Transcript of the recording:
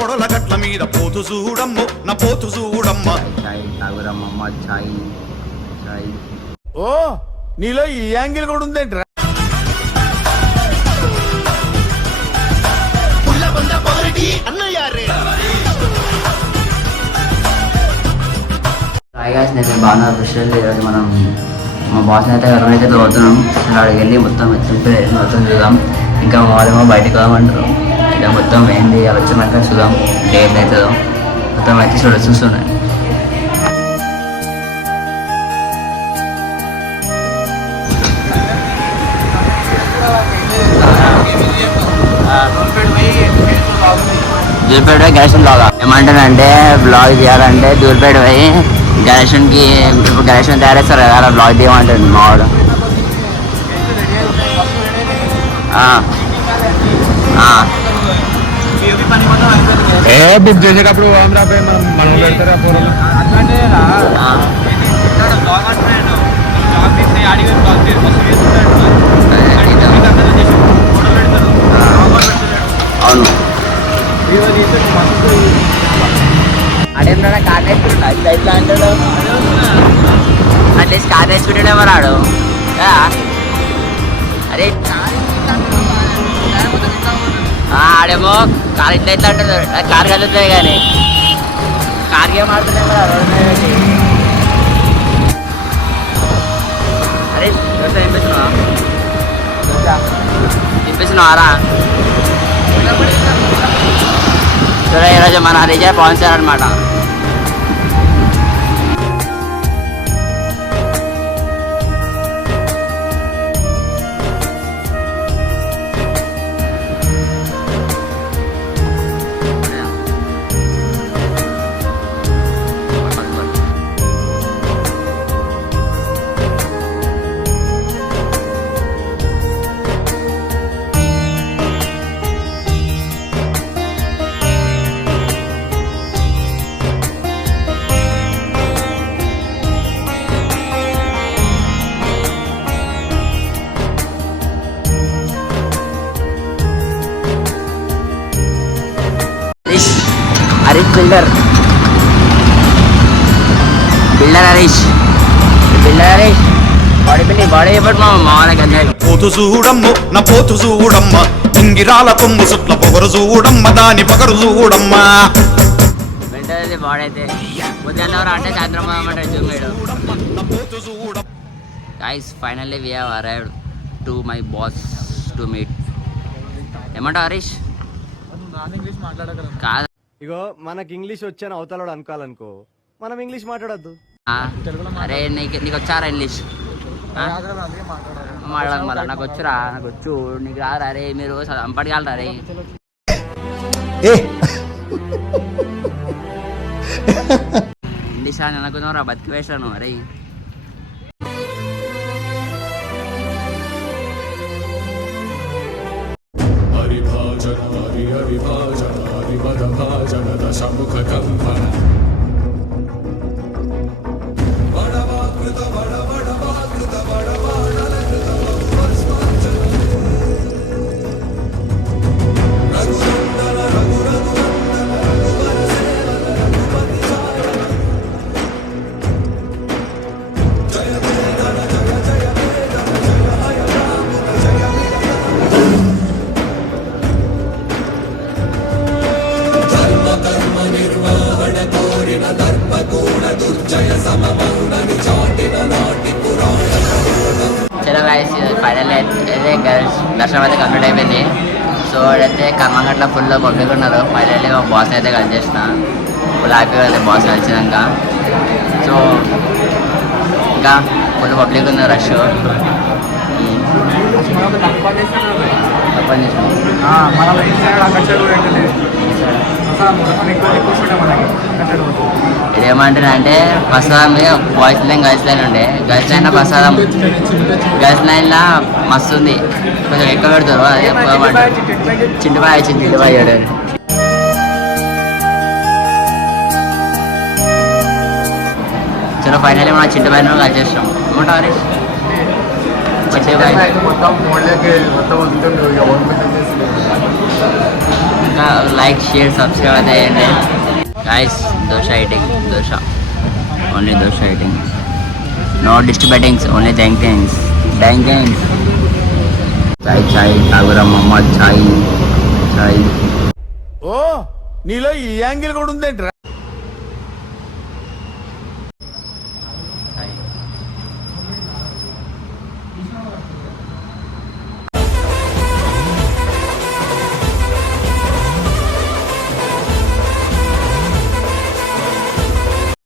పొడల గట్ల మీద పోతు చూడమ్ము నా పోతు చూడమ్మ. ఓ నీలో ఈ యాంగిల్ కూడా ఉందేంట్రా? నేను బాగా స్పెషల్ ఈరోజు మనం మా బాస్ అయితే ఎవరైనా అయితే పోతున్నాం. అక్కడికి వెళ్ళి మొత్తం వచ్చింటే మొత్తం చూద్దాం. ఇంకా మా వాళ్ళేమో బయటకు పోదామంటారు. ఇక మొత్తం ఏంది అలా వచ్చినాక చూద్దాం ఏదైతుందో మొత్తం అయితే చూస్తున్నాయి. దూరిపేట పోయి గణేషన్ బ్లాగ్ ఏమంటానంటే బ్లాగ్ చేయాలంటే దూరిపేట పోయి గణేషన్కి ఇప్పుడు గణేషన్ తయారేస్తారు కదా బ్లాగ్ తీయమంటాడు మా వాడు. బుక్ చేసేటప్పుడు మనం పెడతారా అవును అడేనా కార్ నేర్చుకుంటా ఇట్లా అంటాడు అట్లీస్ట్ కార్ నేర్చుకుంటాడేమో రాడు. అరే ఆడేమో కార్ ఇట్లా ఇట్లా అంటాడు. కార్ కలుగుతాయి కానీ కార్ గేమ్ ఆడుతున్నాయి కదా రోడ్ మీద. అరే తిప్పేసినావారా? చూడ ఈరోజు మన హరీజ పవన్ సార్ అనమాట. హరీష్ బిల్డర్ హరీష్ బాడీ చెప్పట్టు మా వాళ్ళకి అంతే. పోతు చూడమ్ము నా పోతు చూడమ్మ ఇంగిరాల కొమ్ము సుట్ల పొగరు చూడమ్మ దాని పగరు చూడమ్మ. బిల్డర్ బాడీ అయితే ఉదయం అంటే సాయంత్రం చూపాడు. Guys finally we have arrived to my boss to meet. ఏమంటావు హరీష్? కాదు ఇగో మనకి ఇంగ్లీష్ వచ్చాను అవతలడు అనుకోవాలనుకో మనం ఇంగ్లీష్ మాట్లాడద్దు. అరే నీకు వచ్చారా ఇంగ్లీష్ మాట్లాడక మళ్ళీ నాకు వచ్చురా నాకు వచ్చు నీకు రారా? అరే మీరు అంపడిగలరా? రే ఇంగ్లీష్ అని అనుకున్నారా? బతికి వేసాను. అరే చలో గైస్ ఫైనల్లీ అయితే దర్శనం అయితే కంప్లీట్ అయిపోయింది. సో అయితే కర్మంగట్ల ఫుల్ పబ్లిక్ ఉన్నారు. ఫైనల్లీ మా బాస్ అయితే కలిసేసిన ఫుల్ హ్యాపీగా అయితే బాస్ కలిసినాక. సో ఇంకా ఫుల్ పబ్లిక్ ఉంది రష్. ఇదేమంటున్నా అంటే ప్రసాదం బాయ్స్ లైన్ గర్ల్స్ లైన్ ఉండే గర్ల్స్ లైన్ ప్రసాదం గర్ల్స్ లైన్లో మస్తు ఉంది. కొంచెం ఎక్కువ పెడతారు. అదే చింటిబాయ్ చింటిబాయ్ చలో ఫైనల్లీ మనం చింటిబాయ్ కలిసి చేస్తాం. ఏమంటావు హరీష్? చింటిబాయ్ ఇంకా లైక్ షేర్ సబ్స్క్రైబ్ అయితే చేయండి guys. Dosa eating, dosa only dosa eating, no disturbings, only things. చాయ్ చాయ్ తాగురా మమ్మ, చాయ్ చాయ్. ఓ నీలో ఈ యాంగిల్ కూడా ఉందేంట్రా?